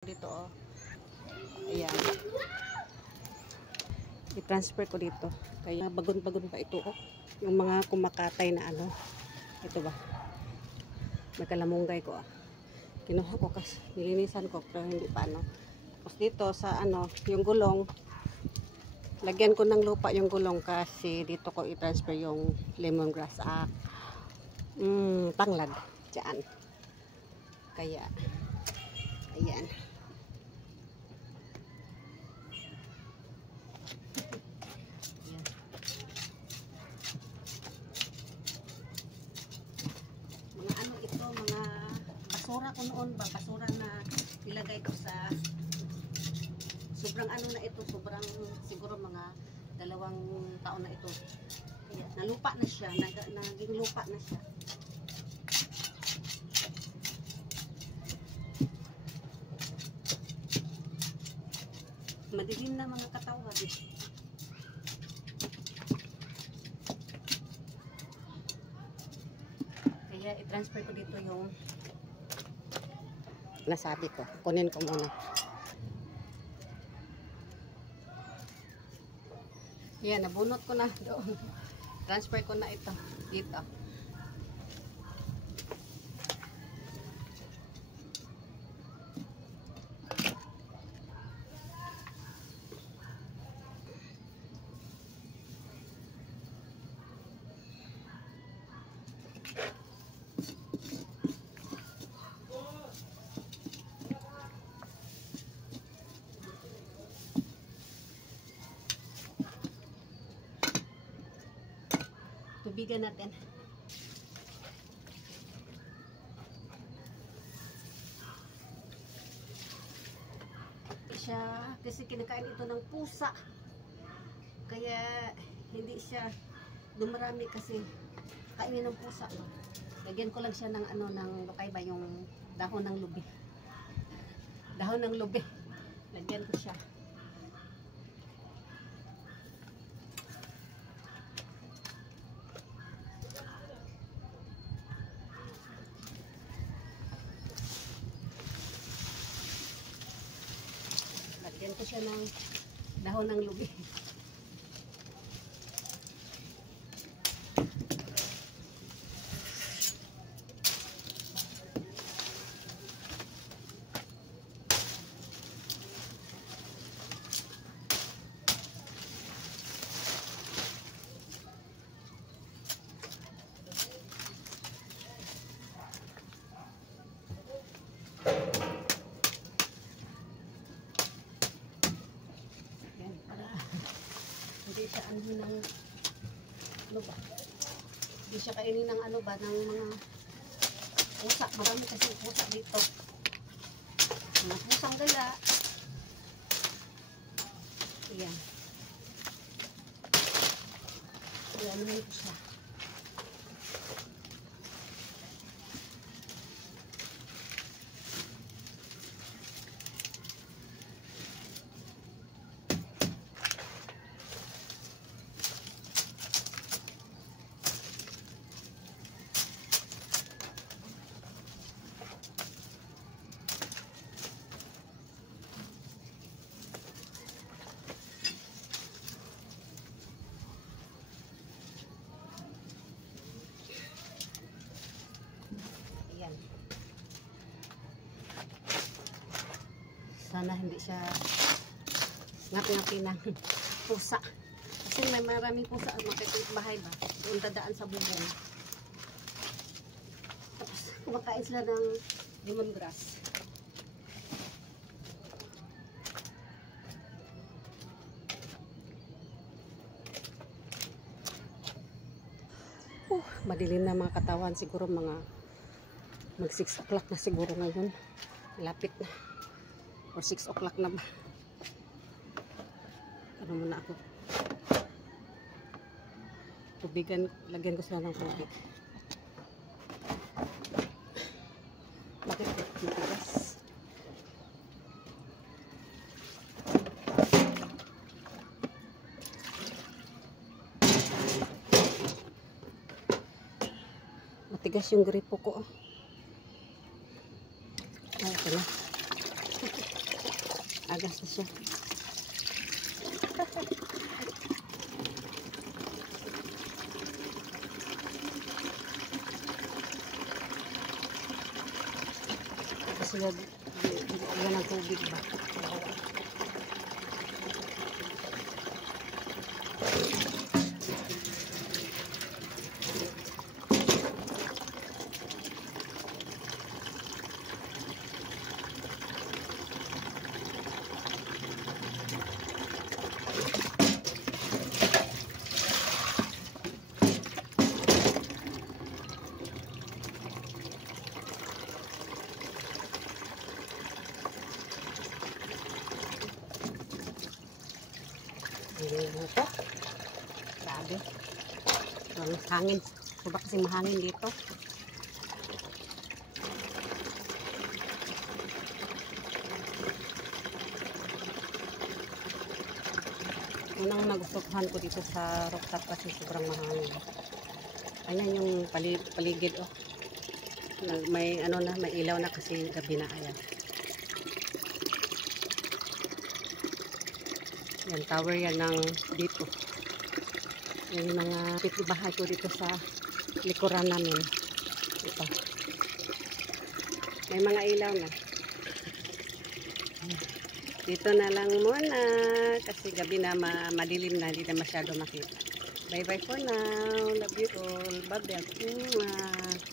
Dito oh. Ayan. I-transfer ko dito. Kaya bagon-bagon pa ito oh. Yung mga kumakatay na ano. Ito ba? May kalamunggay ko ah. Kinuha ko kasi nilinisan ko pero hindi pa ano. Tapos dito sa ano, yung gulong. Lagyan ko ng lupa yung gulong kasi dito ko i-transfer yung lemongrass tanglad. Diyan. Kaya ayan. Mga ano ito, mga basura ko noon ba, basura na ilagay ko sa sobrang ano na ito, sobrang siguro mga 2 taon na ito. Kaya, nalupa na siya, naging lupa na siya. Madilim na mga katawan. Kaya i-transfer ko dito yung nasabi ko. Kunin ko muna. Yan, nabunot ko na doon. Transfer ko na ito dito. Tubigan natin. Siya, kasi kinakain ito ng pusa. Kaya hindi siya dumarami kasi kainin ng pusa. Lagyan ko lang siya ng ano, ng bakay ba, yung dahon ng lubi. Dahon ng lubi. Lagyan ko siya. Lagyan ko siya ng dahon ng lubi. Hindi siya ano ng ano ba? Hindi siya kainin ng ano ba ng mga pusa. Marami kasi pusa dito. Mga pusang gala. Ayan. Ayan naman ko siya. Sana hindi siya ngap-ngapin ng pusa. Kasi may maraming pusa ang makikita bahay ba. Doon dadaan sa bubong. Tapos kumakain sila ng lemongrass. Madilim na mga katawan. Siguro mga mag 6 o'clock na siguro ngayon. Lapit na. Or 6 o'clock na ba? Ano muna ako? Tubigan, lagyan ko sila ng tubig. Bakit matigas? Matigas yung gripo ko. Ay, ito na. Agas na siya. Kasi yan ang tubig ba? Ayan na ito. Grabe. Ang hangin. Diba kasi mahangin dito. Unang nagustuhan ko dito sa rooftop kasi sobrang mahangin. Ayan yung paligid oh. May ano na, may ilaw na kasi gabi na. Ayan. Yan, tower yan ng dito. Yan yung mga bahay ko dito sa likuran namin. Ito. May mga ilaw na. Dito na lang muna. Kasi gabi na madilim na. Hindi na masyado makita. Bye bye for now. Love you all. Bye bye.